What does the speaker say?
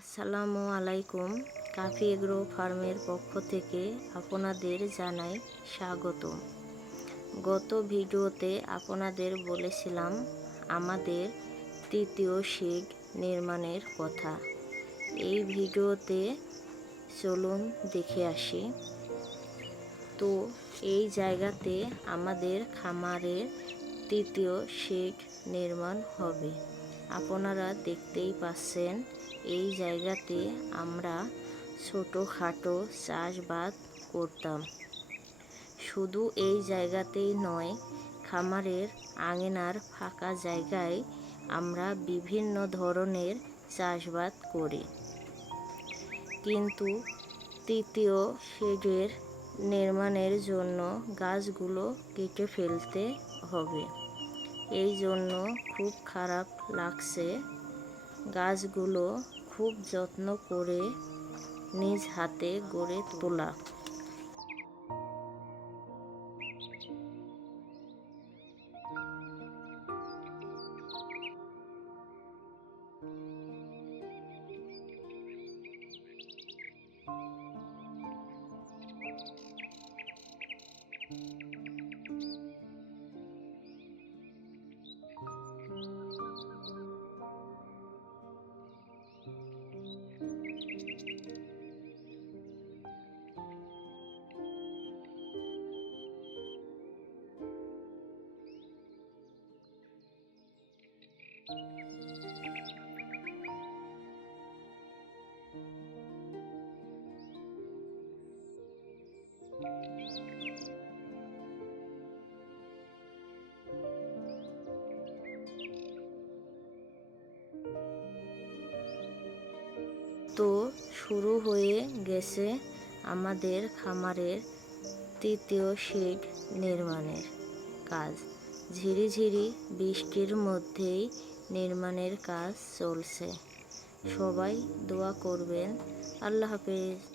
আসসালামু আলাইকুম। কাফি এগ্রো ফার্মের পক্ষ থেকে আপনাদের জানাই স্বাগতম। গত ভিডিওতে আপনাদের বলেছিলাম আমাদের তৃতীয় শেড নির্মাণের কথা। এই ভিডিওতে চলুন দেখে আসি। তো এই জায়গাতে আমাদের খামারের তৃতীয় শেড নির্মাণ হবে। আপনারা দেখতেই পাচ্ছেন এই জায়গাতে আমরা ছোটোখাটো চাষবাদ করতাম। শুধু এই জায়গাতেই নয়, খামারের আঙিনার ফাঁকা জায়গায় আমরা বিভিন্ন ধরনের চাষবাদ করি। কিন্তু তৃতীয় শেডের নির্মাণের জন্য গাছগুলো কেটে ফেলতে হবে। এই জন্য খুব খারাপ লাগছে। গাছগুলো খুব যত্ন করে নিজ হাতে গড়ে তোলা। তো শুরু হয়ে গেছে আমাদের খামারের তৃতীয় শেড নির্মাণের কাজ। ঝিরিঝিরি বৃষ্টির মধ্যেই নির্মাণের কাজ চলছে। সবাই দোয়া করবেন। আল্লাহ হাফেজ।